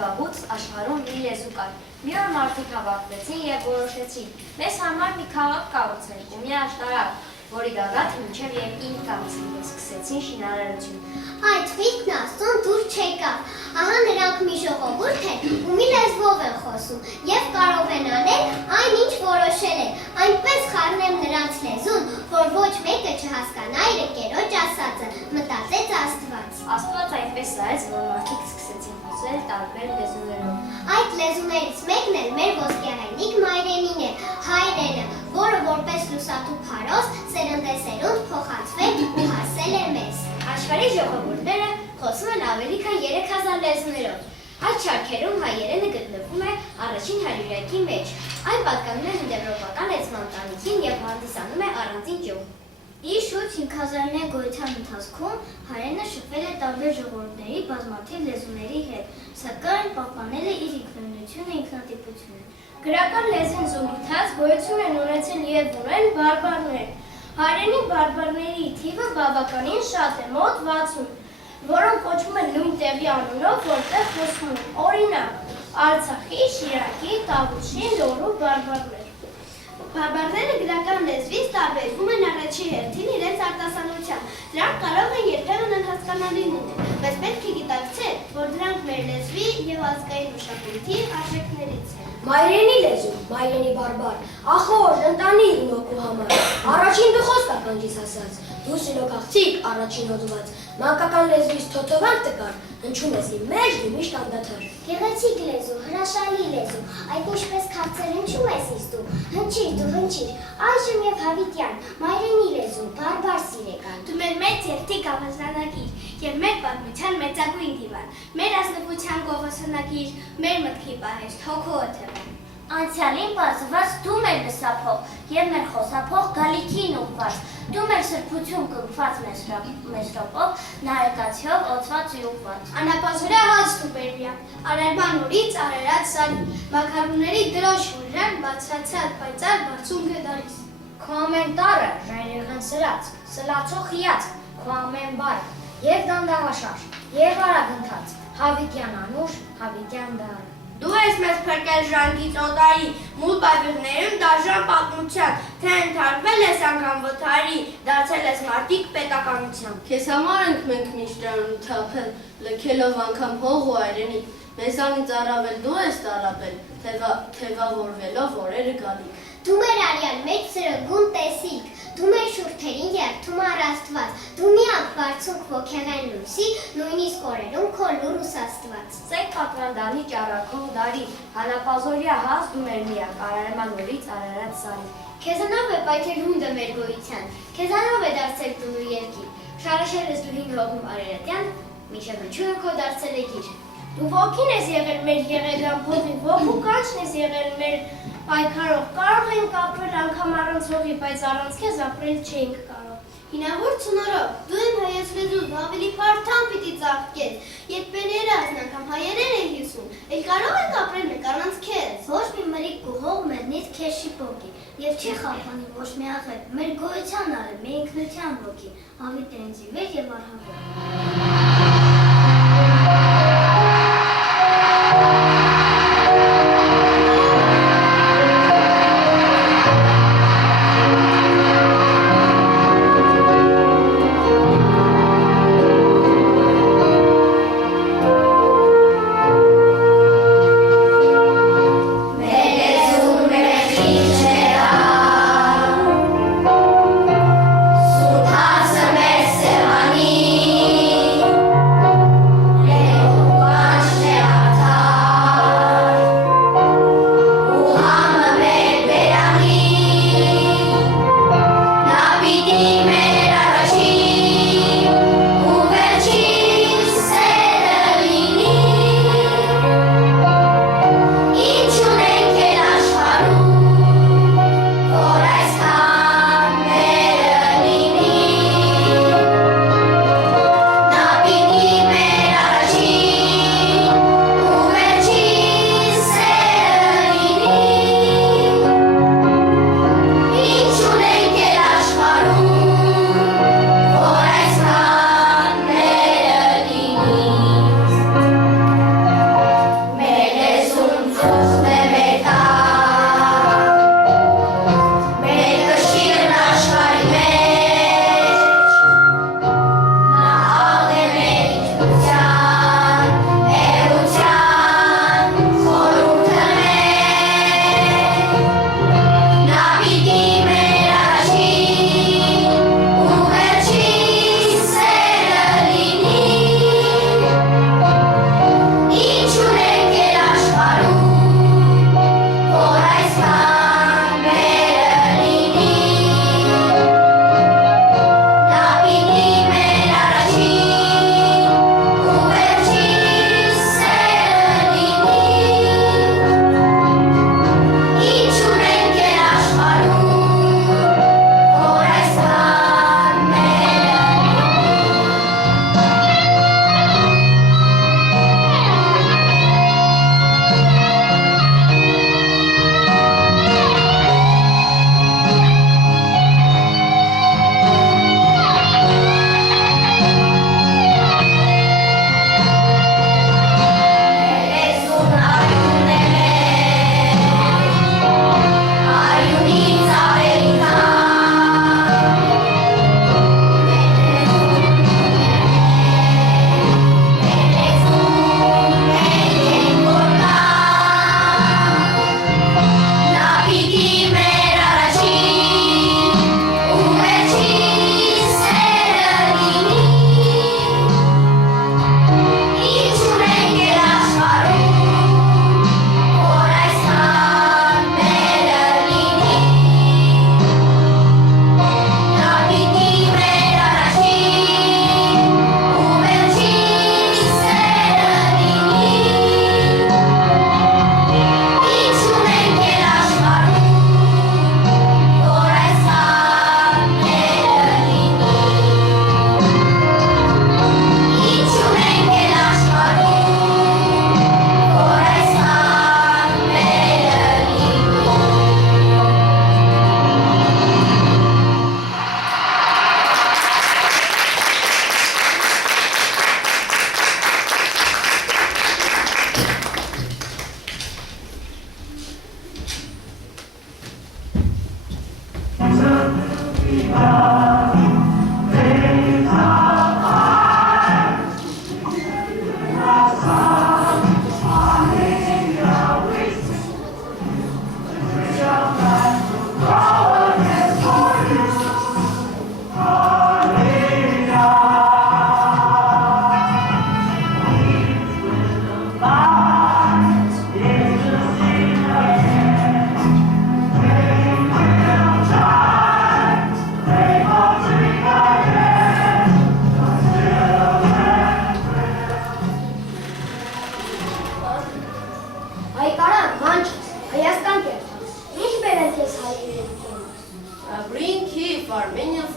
վաղուց աշխարհում մի լեզու կար։ Մի օր մարդիկ հավաքվեցին եւ որոշեցին մեզ համար մի քաղաք կառուցել ու մի աշտարակ, որի գագաթը մինչև 9 ամիսից սկսեցին շինարարություն։ Այդ թվիկն Աստծուն դուր չեկավ։ Ահա նրանք մի ժողովուրդ են ու մի լեզվով են խոսում եւ կարող են անել այն, ինչ որոշել են։ Այնպես խառնեմ նրանց լեզուն, որ ոչ մեկը չհասկանա իր ընկերոջ ասածը, մտածեց Աստված։ Աստված այնպես արեց, որ մարդիկ սկսեցին խոսել տարբեր լեզուներով։ Այդ լեզուներից մեկն էլ մեր ոսկեղենիկ մայրենին է, հայրենը, որը որպես լուսատու փարոս սերնդեսերունդ փոխանցվել ու հասել է մեզ։ Աշխարհի ժողովուրդները խոսում են ավելի քան 3000 լեզուներով։ Այդ շարքերում հայերենը գտնվում է առաջին 100-յակի մեջ։ Այն պատկանում է հնդեվրոպական լեզվի ընտանիքին եւ հանդիսանում է առանձին ճյուղ։ Իր շուրջ 5000-յա գոյության ընթացքում հայերենը շփվել է տարբեր ժողովուրդների բազմաթիվ լեզուների հետ, սակայն պահպանել է իր ինքնուրույնությունը, ինքնատիպությունը։ Գրական լեզվին զուգընթաց գոյություն են ունեցել եւ ունեն բարբառներ։ Հայերենի բարբառների թիվը բավականին շատ է, մոտ 60, որոնք կոչվում են նույն տեղի անունով, որտեղ խոսվում են։ Օրինակ, Արցախի, Շիրակի, Տավուշի, Լոռու բարբառներ։ Բարբառները գրական լեզվից տարբերվում են առաջի հերթին իրենց արտասանությամբ։ Դրանք կարող են երբեմն անհասկանալի լինել, բայց պետք է գիտակցել, որ դրանք մեր լեզվի եւ ազգային մշակույթի արժեքներից են։ Մայրենի լեզու, մայրենի բարբար, ախոր, ընտանի իմ օգու համար, առաջին դու խոսք ականջիս ասած, դու սիրոքաղցիկ առաջին հոդված, մանկական լեզվից թոթովանք տկար, հնչում ես իմ մեջ դու միշտ անդադար։ Գեղեցիկ լեզու, հրաշալի լեզու, այդ ինչպես քաղցր հնչում ես ինձ դու, հնչիր դու հնչիր, այժմ եւ հավիտյան, մայրենի լեզու, բարբար սիրեկան։ Դու մեր մեծ երթի գավազանագիր եւ մեր պատմության մեծագույն դիվան, մեր ազնվության գովասանագիր, մեր մտքի պահեշտ, հոգու օթևան։ Անցյալին բացված դու մեր լսափող եւ մեր խոսափող գալիքին ուղված, դու մեր սրբություն կնքված մեծրոպով, նարեկացիով օծված ու ուղված։ Անապազորյա հաց դու բերվյակ, արարման ուրից արարած սարի, մակարունների դրոշ ուժան բացրացած պայծառ բարձունք է դալիս։ Քո ամեն տարը ժայռեղեն սրած, սլացող հիած, քո ամեն բար, եւ դանդաղաշար, եւ արագընթաց, հավիտյան անուշ, հավիտյան դար։ Դու ես մեզ փրկել ժանգից օտարի, մուլ պայվիղներում դաժան պատմության, թե ընթարկվել ես անգամ վթարի, դարձել ես մարդիկ պետականության։ Քեզ համար ենք մենք միշտ թափել, լքելով անգամ հող ու այրենիք, մեզանից առավել դու ես տառապել, թևավորվելով օրերը գալիք։ Դու մեր արյան մեծ սրգուն տեսիք, դու մեր շուրթերին երթում առաստված, դու միակ բարձունք ոգեղեն լույսի, նույնիսկ օրերում քո լուր ուսաստված։ Սեք պատվանդանի ճառակով դարի, հանապազորյա հաց դու մեր միակ, արարման ուրից արարած սարի։ Քեզանով է պայթել հունդը մեր գոյության, քեզանով է դարձել տուն ու երկիր, շարաշել ես դու հին հողում արերատյան, մինչև հնչյունը քո դարձել է գիր։ Դու ոգին ես եղել մեր եղեգան փողի, ոգու կանչն ես եղել մեր պայքարող, կարող ենք ապրել անգամ առանց հողի, բայց առանց քեզ ապրել չենք կարող։ Հինավուրց ցունորով, դու իմ հայոց լեզուն ավելի փարթամ պիտի ծաղկես, երբ երազն անգամ հայերեն է հյուսում, էլ կարող ենք ապրել մեկ առանց քեզ։ Ոչ մի մրիկ ու հող մեռնից քեզ շիպոկի, եւ չի խափանի ոչ մի աղետ, մեր գոյության արը, մեր ինքնության ոգի, հավիտ է ինձ վեր եւ արհավեր։ Սուտացը մեր սեղանի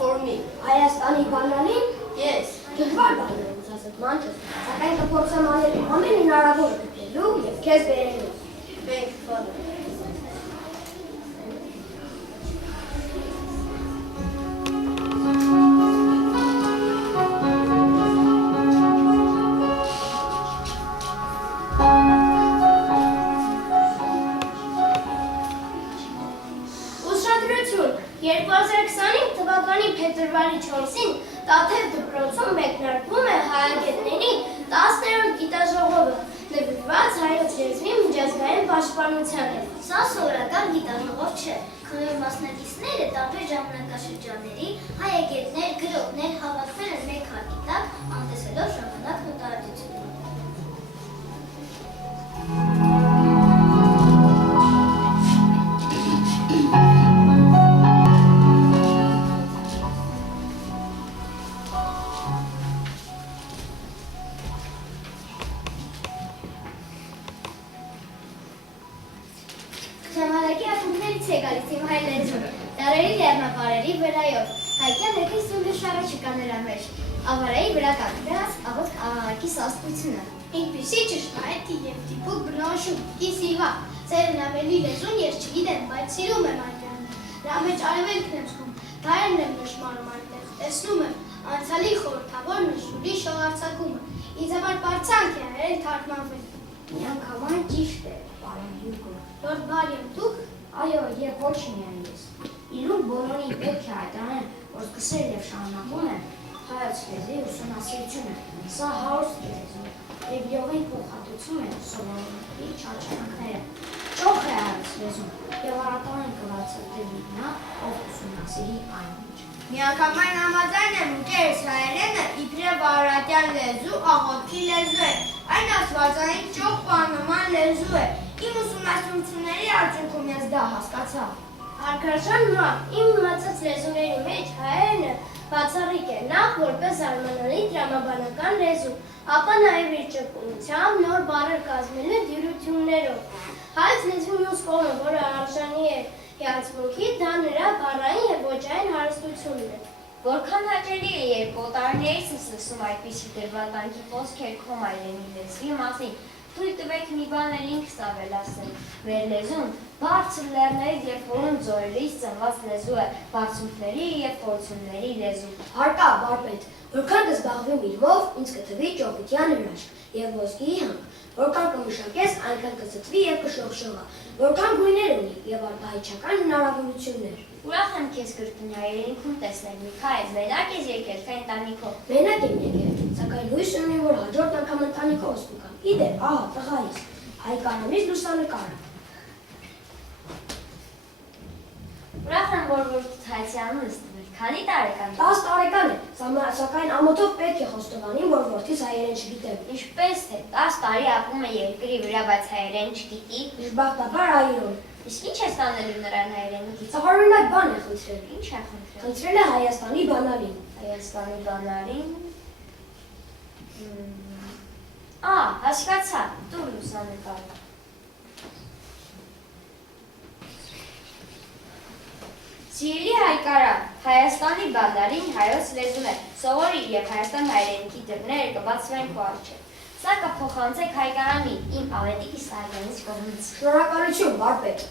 for me. Հայաստանի բանալին Yes. դժվար բան է ասած մանչս, սակայն կփորձեմ անել ամեն հնարավորը գտնելու եւ քեզ բերելու։ Thank you, Father. Ուշադրություն, 2025 թվականի փետրվարի 4-ին Տաթև դպրոցում մեկնարկվում է հայագետների 10-րդ գիտաժողովը, նվիրված հայոց լեզվի միջազգային պաշտպանությանը։ Սա սովորական գիտաժողով չէ, քանի որ մասնակիցները տարբեր ժամանակաշրջանների հայագետներ, գրողներ հավաքվել են մեկ հարկի տակ, անտեսելով ժամանակն ու տարածությունը։ Ժամանակի ակումբներից է գալիս իմ հայ լեզուն, դարերի լեռնապարերի վրայով, հայկյան ներքին սունդշարը չկա նրա մեջ, ավարայի վրա կանգնած աղոտ աղաղակի սաստությունը։ Ինչպիսի ճշմարիտ եւ դիպուկ բնորոշում, ինձ իվա, ծերն ավելի լեզուն ես չգիտեմ, բայց սիրում եմ այնտեղ։ Դրա մեջ արևելքն եմ զգում, դարերն եմ նշմարում այնտեղ, տեսնում եմ անցյալի խորհրդավոր նշուրի շողարցակումը, ինձ համար պարծանք է արել թարգմանվել։ Միանգամայն ճիշտ է, պարոն Հյուգո։ Լորդ Բարիեմ, դուք Այո, եւ ոչ միայն ես։ Իրոք բոլորին պետք է հայտարարեն, որ սկսել եւ շարունակում են հայոց լեզվի ուսումնասիրությունը։ Սա հարուստ լեզու եւ յովին փոխհատուցում է սովորողի չարչարանքները։ Ճոխ է հայոց լեզուն եւ առատորեն կվարձատրվի նա, ով ուսումնասիրի այն։ Միանգամայն համաձայն եմ ընկերս հայերենը իբրև արարատյան լեզու, աղոթքի լեզու է, այն աստվածային ճոխ բանման լեզու է, իմ ուսումնասիրությունների արդյունքում ես դա հասկացա։ Հարգարժան մամ, իմ իմացած լեզուների մեջ հայերենը բացառիկ է նախ որպես արմանալի տրամաբանական լեզու, ապա նաև իր ճկունությամբ նոր բառեր կազմելու դյուրություններով։ Հայոց լեզվի մյուս կողմը, որը արժանի է հիացմունքի, դա նրա բառային և ոճային հարստությունն է։ Որքան հաճելի է, երբ օտարներից ես լսում այդպիսի դրվատանքի խոսքեր քո մայրենի լեզվի մասին, թույլ տվեք մի բան էլ ինքս ավելացնել։ Մեր լեզուն բարձր լեռներից և խորուն ձորերից ծնված լեզու է, բարձունքների և խորությունների լեզու։ Հարկա, վարպետ, որքան կզբաղվեմ իրվով, ինձ կթվի ճոխության հրաշք եւ ոսկիի հանք, որքան կմշակես, այնքան կծծվի եւ կշողշողա, որքան գույներ ունի եւ արտահայտչական հնարավորություններ։ Ուրախ եմ քեզ կրկին հայրենիքում տեսնել, Միքայել, մենակ ես եկել, թե ընտանիքով։ Մենակ եմ եկել, սակայն հույս ունեմ, որ հաջորդ անգամ ընտանիքովս կգամ։ Իդեպ, ահա, տղայիս, Հայկարանից լուսանկարը։ Ուրախ եմ, որ Հայցյանը նստվել, քանի տարեկան։ 10 տարեկան է, սակայն ամոթով պետք է խոստովանեմ, որ որդիս հայերեն չգիտեմ։ Ինչպես թե 10 տարի ապրում է երկրի վրա, բայց հայերեն չգիտի։ Դժբախտաբար այրոն։ Իսկ ինչ ես տանելու նրան հայերենիքից։ Ծաղարօրինակ բան է խնդրել։ Ինչ է խնդրել։ Խնդրել է Հայաստանի բանալին։ Հայաստանի բանալին։ Հասկացա, դու լուսանկար։ Սիրելի Հայկարան, Հայաստանի բանալին հայոց լեզուն է, սովորի և Հայաստան հայրենիքի դռները կբացվեն քո առջև։ Սա կփոխանցեք Հայկարանին, իմ Ավետիք Իսահակյանից կողմից։ Շնորհակալություն, վարպետ։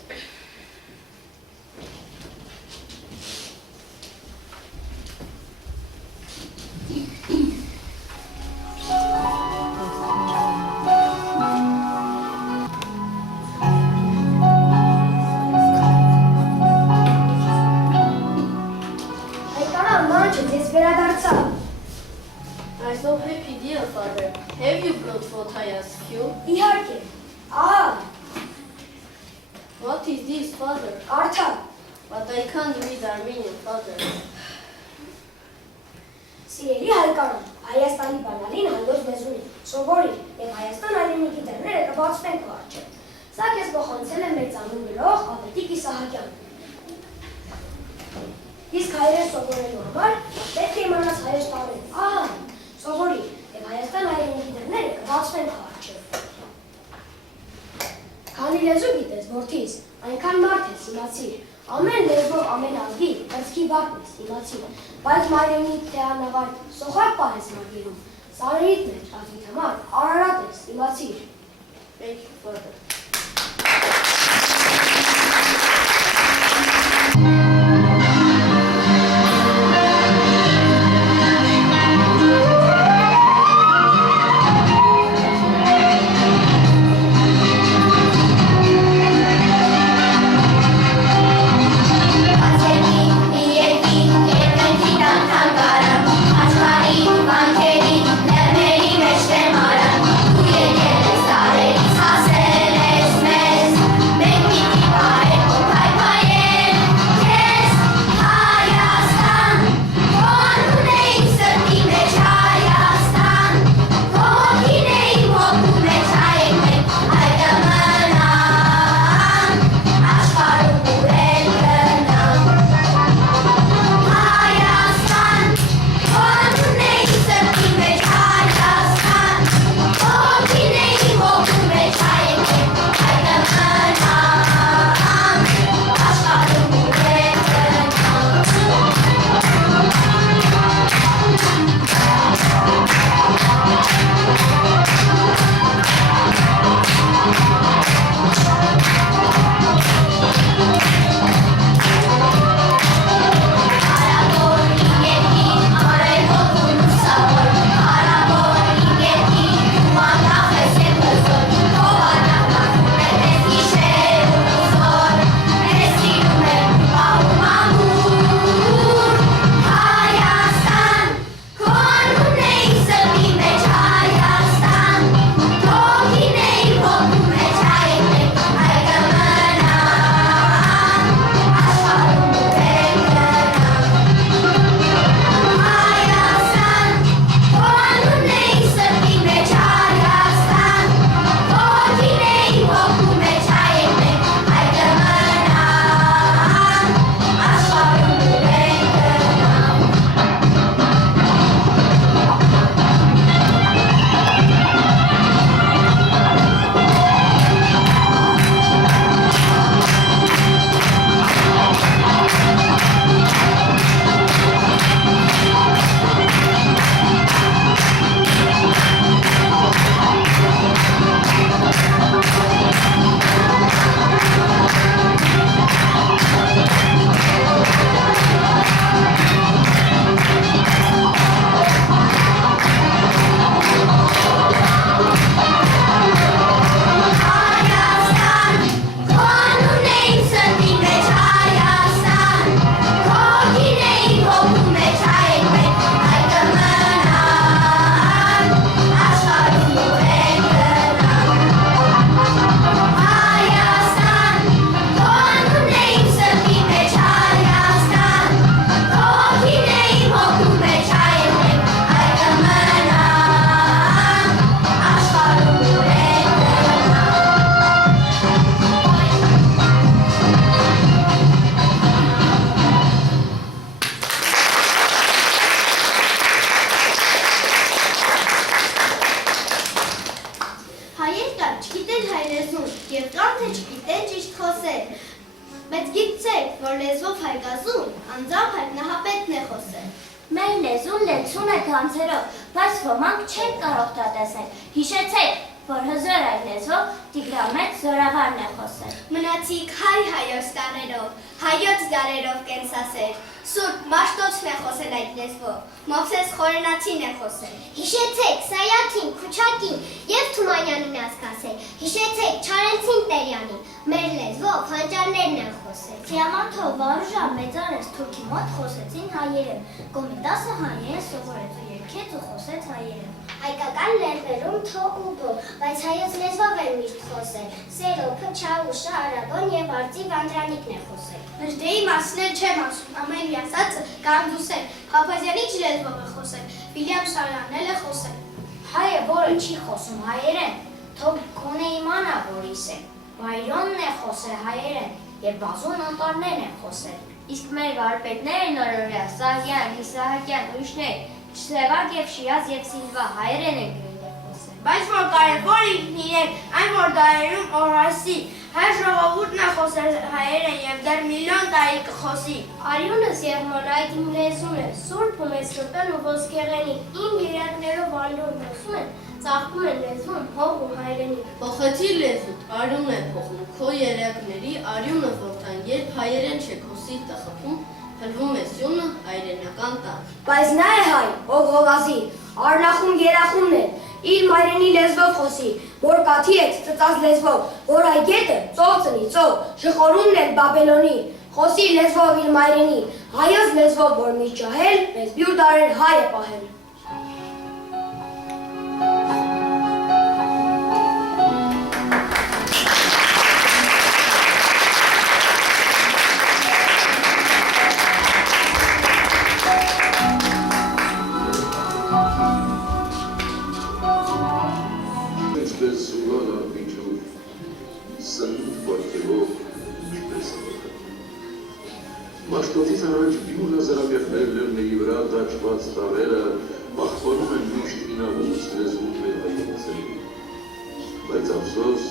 I'm so happy, dear father. Have you got what I asked you? Իհարկե։ What is this, father? Արթա։ But I can't read Armenian, father. Սիրելի Հայկարան, Հայաստանի բանալին հայոց լեզուն է, սովորի և Հայաստան հայրենիքի դռները կբացվեն քո առջև։ Սա քեզ փոխանցել է մեծանուն գրող Ավետիք Իսահակյանը։ Իսկ հայերեն սովորելու համար պետք է իմանաս հայոց տառերը։ Սովորի և Հայաստան հայրենիքի դռները կբացվեն քո առջև։ Քանի լեզու գիտես, որդիս, այնքան մարդ ես, իմացիր։ Ամեն լեզվով ամեն ազգի կրծքի վարդն ես, իմացիր։ բայց մայրենի թեանավար սոխար պահես մարգիրում, սարերիտ մեջ ազգիտ համար Արարատ ես, իմացիր։ Thank you, Father. Մեր լեզուն լեցուն է գանձերով, բայց ոմանք չեն կարող դա տեսնել։ Հիշեցեք, որ հզոր այդ լեզվով Տիգրամեծ զորավարն է խոսել։ Մնացիք հայոց տառերով, հայոց դարերով կենսասեր, Սուրբ Մաշտոցն է խոսել այդ լեզվով, Մովսես Խորենացին է խոսել։ Հիշեցեք Սայաթին, Քուչակին և Թումանյանին ասկասել, հիշեցեք Չարենցին Տերյանին, մեր լեզվով հանճարներն են խոսել։ Թիամանթով Վարուժա մեծարես թուրքի մոտ խոսեցին հայերեն, Կոմիտասը հայերեն սովորեց ու երգեց ու խոսեց հայերեն։ Հայկական լեռներում թող ու բո, բայց հայոց լեզվով էր միշտ խոսել, Սերոփը, Չաուշը, Արաբոն և Արձի Վանդրանիկն է խոսել։ Մժդեի մասին էլ չեմ ասում, ամեն մի ասածը կանձուսել, Փափազյանի լեզվով է խոսել, Վիլյամ Սարյանն է խոսել։ Հայը, որը չի խոսում հայերեն, թող գոնե իմանա, որ իսկ է, Բայրոնն է խոսել հայերեն և բազում անտառներն են խոսել։ Իսկ մեր վարպետները նորորյա, Սահակյան, Իսահակյան, ուրիշներ, Չսևակ և Շիրազ և Սիլվա հայերեն են գրել և խոսել։ Բայց որ կարևոր ինքն իրեն, այն որ դարերում օրասի Հայ ժողովուրդն է խոսել հայերեն եւ դեռ միլիոն տարի կխոսի։ Արյունս եւ մորայդ իմ լեզուն է, սուրբ ու մեծ սրտան ու ոսկեղենի, իմ երակներով ալյուն լսում են, ծաղկում են լեզուն, հող ու հայրենի։ Փոխեցի լեզուդ, արյուն է փոխում, քո երակների արյունը որտան, երբ հայերեն չեք հոսի տխփում, հլվում է սյունը հայրենական տան։ Բայց նա է հայ, ով հողազի, արնախում երախումն է, իր մայրենի լեզվով խոսի, որ կաթի է ծծած լեզվով, որ այ գետը ծով ծնի ծով, շխորումն էլ բաբելոնի, խոսի լեզվով իր մայրենի, հայոց լեզվով որ մի ջահել, մեզ բյուր դարեր հայ է պահել։ Մաշտոցից առաջ բյուրը զրագեղներ լերների վրա դաջված տավերը պահպանում են միշտ ինավուց լեզուն մեր հայացել։ Բայց ափսոս,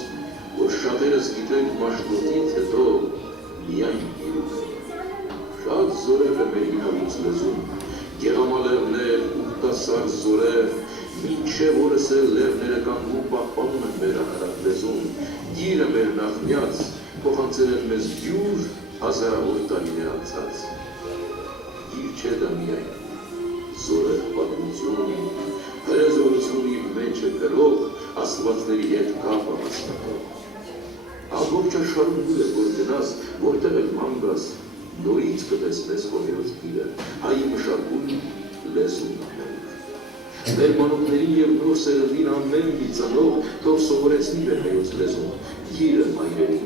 որ շատերս գիտենք մաշտոցից հետո միայն իրուք։ Շատ զորեղ է մեր ինավուց լեզուն, գեղամալերներ, ուղտասար զորեղ, մինչև օրս էլ լերները կանգնում պահպանում են մեր անարատ լեզուն, գիրը մեր նախնյաց, փոխանցել են մեզ բյուր, հազարավոր տարիներ անցած, իր չէ դա միայն, զորեղ պատմություն, հրեզորությունի մեջ է գրող, աստվածների հետ կապ ամասնակով։ Ամբողջ աշխարհում դու է, որ գնաս, որտեղ էլ ման գաս, նորից կտեսնես հողերոց գիրը, հայի մշակույթ լեզուն ամենուր։ Մեր մանուկների և նոր սերնդին ամեն մի ծնող թող սովորեցնի մեր հայոց լեզուն, գիրը մայրերի։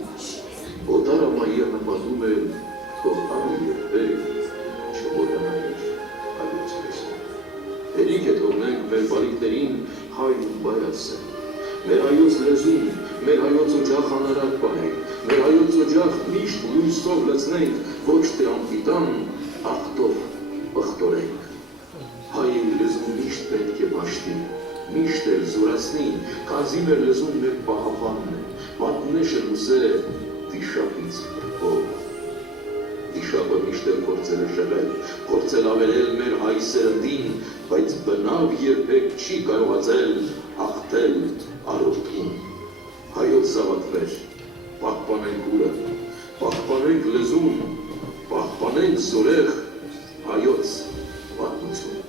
Օտար ամայի նպատում է, թող անի երբեք չմոռանայր հայոց լեզուն։ Հերիք է թողնենք մեր բալիկներին հայր ու բայացեն։ Մեր հայոց լեզուն, մեր հայոց օջախ անարատ պահենք, մեր հայոց օջախ միշտ լույսով լցնենք, ոչ թե անպիտան, աղտով պղտորենք։ Հայ լեզուն միշտ պետք է մաշտի, միշտ էլ զորացնի, քանզի մեր լեզուն մեր պահապանն է, պատնեշը լուսե Դիշապից ով։ Դիշապը միշտ էլ կործել է շեղել, կործել ավերել մեր հայ սերնդին, բայց բնավ երբեք չի կարողացել աղթել արորդուն։ Հայոց զավակներ, պահպանենք ուրը, պահպանենք լեզուն, պահպանենք զորեղ հայոց պատմություն։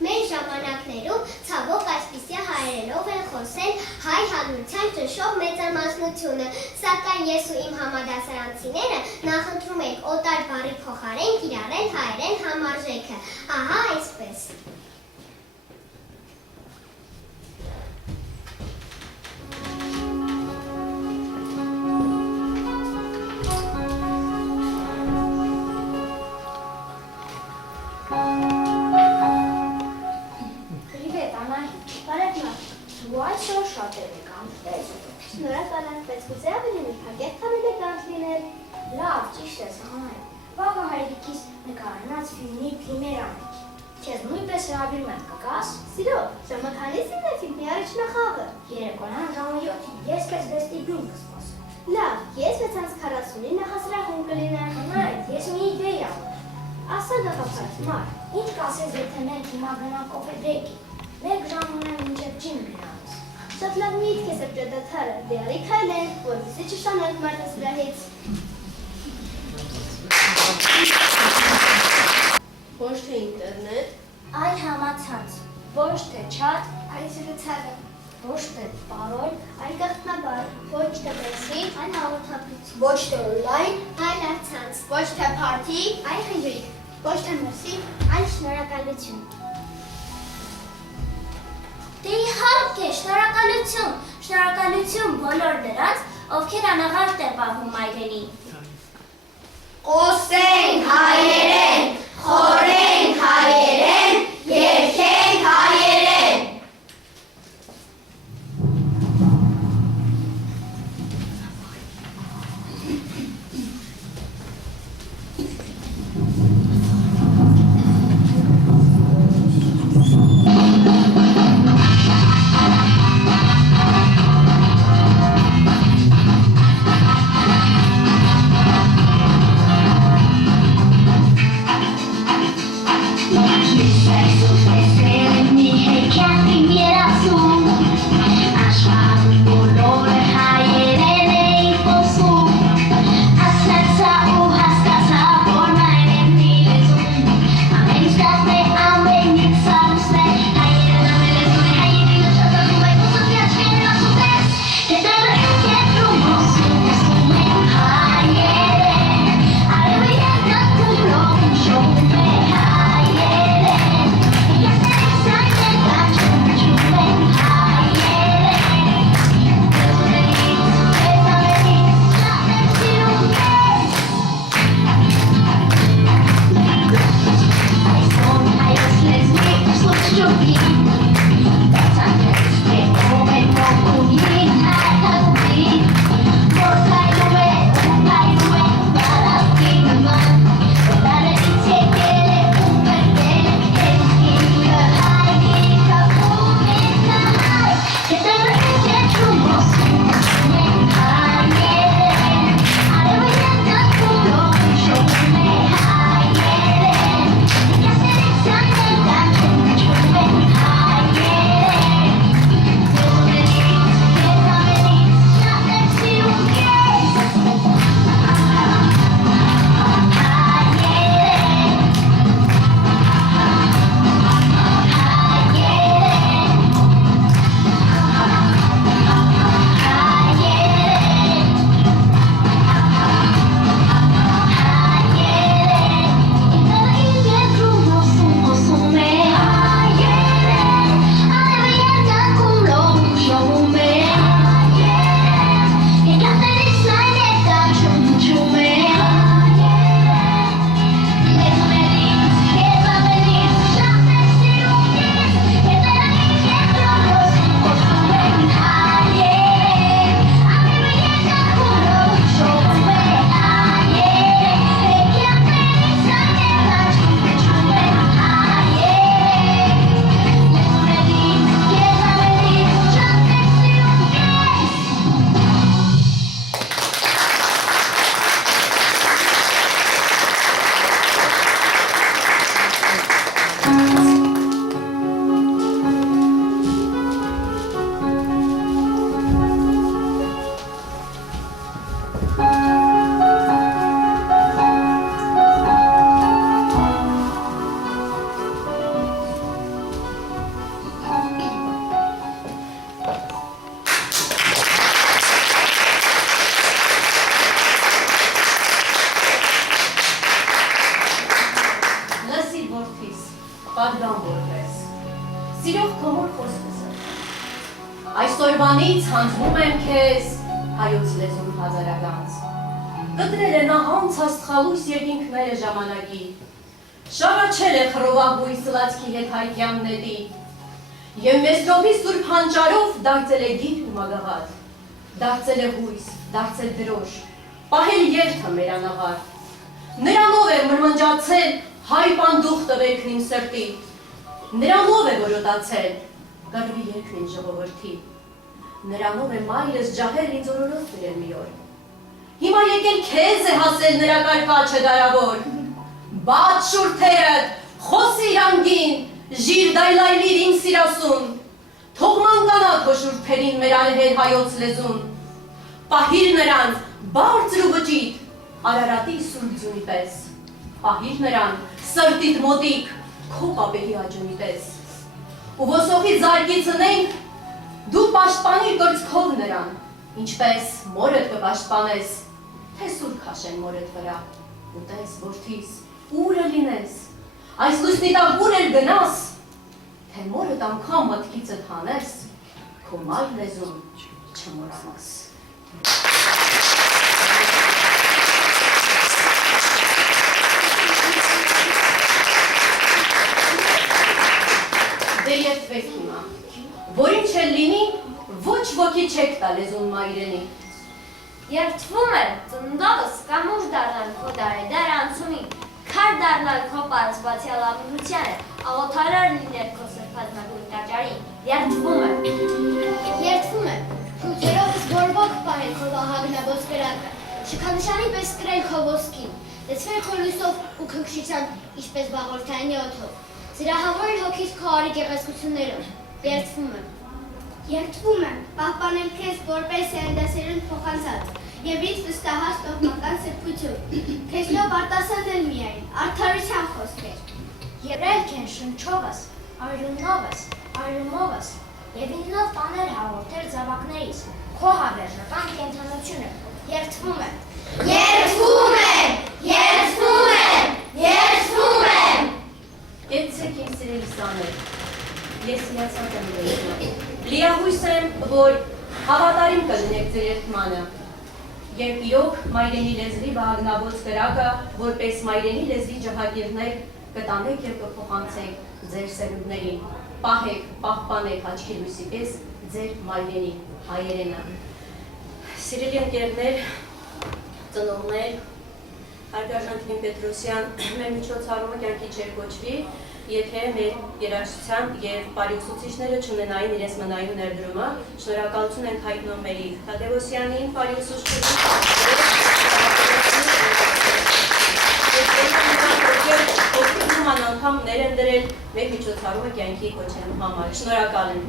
Մեր ժամանակներում ցավոք այսպիսի հայերենով են խոսել հայ հանրության ճնշող մեծամասնությունը, սակայն ես ու իմ համադասարանցիները նախընտրում ենք օտար բառի փոխարեն կիրառել հայերեն համարժեքը, ահա այսպես։ Շնորհակալ եմ, բայց գուցե ավելի մի փակետ քամել եք անցնել։ Լավ, ճիշտ ես, ահա։ Վաղը հայրիկիս նկարնած ֆիլմի պրեմիերան է։ Քեզ նույնպես հրավիրում եմ, կգաս։ Սիրո, ժամը քանիսին է ֆիլմի առաջնախաղը։ Երեկոյան ժամը 7-ին, ես քեզ վեստիբյուն կսպասեմ։ Լավ, ես 6:40-ին նախասրահում կլինեմ։ Անայդ, ես մի իդեա։ Ասա գաղափար, մար, ինչ կասես, եթե մենք հիմա գնանք կոֆեդրեկի։ 1 ժամ ունեմ մինչև ջին գնանք։ Շատ լավ միտք է սրճոդաթարը, դե քայլենք, որպեսզի չշանանք մարդասրահից։ Ոչ թե ինտերնետ, Այ համացանց, ոչ թե չաթ, այ զրուցակը, ոչ թե պարոլ, այ գաղտնաբար, ոչ թե մեսիջ, այ հաղորդակցություն, Ոչ թե օնլայն, Այլ առցանց, ոչ թե փարթի, այլ խնջույք, ոչ թե մեսի, այլ շնորհակալություն։ Դե իհարկե, շնորհակալություն բոլոր նրանց, ովքեր անաղարտ են պահում մայրենի։ խոսենք հայերեն, խորենք հայերեն, երգենք հայերեն։ պատգամ որպես, սիրող քոմոր խոսքսը, այսօրվանից հանձնում եմ քեզ հայոց լեզուն հազարագանց, կտրել է նա հանց աստխալույս երկինքները ժամանակի, շարաչել է խռովահույս սլացքի հետ հայկյան նետի, և մեզրովի սուրբ հանճարով դարձել է գիտ ու մագաղատ, դարձել է հույս, դարձել դրոշ, պահել երթը մեր անաղար, նրանով է մրմնջացել հայ պանդուխ տվերքն իմ սրտի, նրանով է որոտացել կռվի երկն իմ ժողովրդի, նրանով է մայրս ջահել ինձ օրորոց դրել մի օր, հիմա եկել քեզ է հասել նրա կարկաչը դարավոր, բաց շուրթերդ, խոսիր անգին, ժիր դայլայլիր իմ սիրասուն, թող մանկանա քո շուրթերին մեր անհեր հայոց լեզուն, պահիր նրան բարձր ու վճիտ, Արարատի սուրբ ձյունի պես, պահիր նրան սրտիդ մոտիկ, քո պապերի աջունի պես, ու ոսոխի զարկի ծնենք, դու պաշտպանիր կրծքով նրան, ինչպես մորդ կպաշտպանես, թե սուր քաշեն մորդ վրա, ու տես որդիս, ուր է լինես, այս լուսնի տակ ուր էլ գնաս, թե մորդ անգամ մտքիցդ հանես, քո մայր լեզուն չմոռանաս։ Դե երդվեք հիմա, որ ինչ էլ լինի, ոչ ոքի չեք տա լեզուն մայրենի։ Երդվում եմ, ծննդովս կամ ուժ դառնալ քո դարեդար անցումին, քար դառնալ քո պարզբացյալ ամրությանը, աղոթարար լինել քո սրբազնագույն տաճարին, երդվում եմ։ Երդվում եմ, քույքերովս բորբոք պահել քո վահագնաբոց կրակը, շքանշանի պես կրել քո ոսկին, լցվել քո լույսով ու քնքշությամբ, ինչպես բաղորդայինի օդով, զրահավորել հոգիս քո արի գեղեցկություններով, երդվում եմ։ Երդվում եմ, պահպանել քեզ որպես երնդասերուն փոխանցած և ինձ վստահած տոհմական սրբություն, քեզնով արտասանել միայն, արդարության խոսքեր։ Եղրել քեն շնչովս, արյունովս, արյումովս և ինձնով տանել հաղորդել զավակներից, քո հավերժական կենթանությունը, երդվում եմ։ Երդվում եմ, երդվում եմ, երդվում եմ։ Կեցեք իմ սիրելի սաներ, ես հիացած եմ լեզուն, լիահույս եմ, որ հավատարիմ կլինեք ձեր երդմանը, և իրոք մայրենի լեզվի վահագնաբոց կրակը, որպես մայրենի լեզվի ջահագիրներ կտանեք և կփոխանցեք ձեր սերունդներին, պահեք, պահպանեք աչքի լույսի պես ձեր մայրենի հայերենը։ Սիրելի ընկերներ, ծնողներ, հարգարժան Թիմ Պետրոսյան, մեր միջոցառումը կյանքի չէր կոչվի, եթե մեր երաժշտության և պարիուսուցիչները չունենային իրենց մնայուն ներդրումը, շնորհակալություն ենք հայտնում Մերի Թադևոսյանին, պարիուսուցչին, ովքեր անգամ ներ են դրել մեր միջոցառումը կյանքի կոչելու համար։ Շնորհակալ եմ։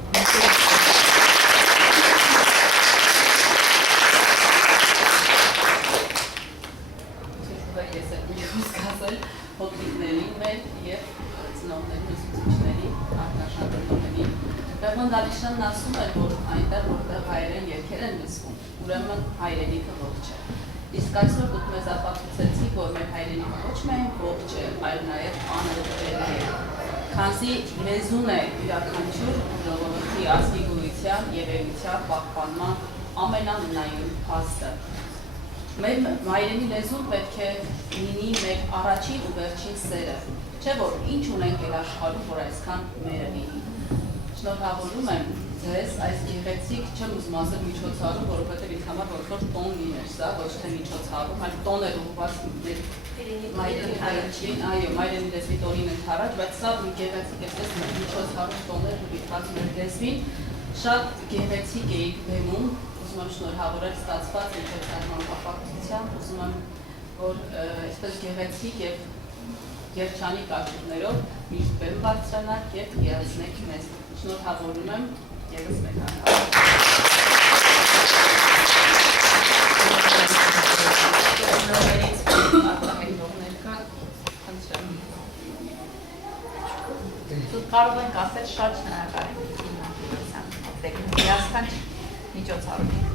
Հոգիներին մեր և ծնողների ուսուցիչների, արտաշատողների։ Բեղմոն Դալիշյանն ասում էր, որ այնտեղ, որտեղ հայերեն երգեր են լսվում, ուրեմն հայրենիքը ողջ է։ Իսկ այսօր դուք մեզ ապացուցեցիք, որ մեր հայրենիքը ոչ միայն ողջ է, այլ նաև անընդդելի է։ Քանզի լեզուն է յուրաքանչյուր ժողովրդի ազգի գոյության և էության պահպանման ամենամնայուն փաստը։ Մեր մայրենի լեզուն պետք է լինի մեր առաջին ու վերջին սերը, չէ՞ որ ինչ ունենք էլ աշխարհում, որ այսքան մերը լինի։ Շնորհավորում եմ ձեզ այս գեղեցիկ, չեմ ուզում ասել միջոցառում, որովհետև ինձ համար որ տոն լիներ սա, ոչ թե միջոցառում, այլ տոն էր ուղղված մեր մայրենի առաջին, այո, մայրենի լեզվի տոնին ընդառաջ, բայց սա մի գեղեցիկ էս միջոցառում տոն էր ուղղված մեր լեզվին, շատ գեղեցիկ էիք բեմում, ուզում եմ շնորհավորել ստացված միջոցառման կապակցությամբ, ուզում եմ, որ այսպես գեղեցիկ և երջանիկ ակումբներով միշտ բեմ բարձրանաք և հիացնեք մեզ։ Շնորհավորում եմ ևս մեկ անգամ։ Նորերից արտահայտողներ կան, խնդրեմ։ Դուք կարող ենք ասել շատ շնորհակալ ենք հիասքանչ միջոցառումից։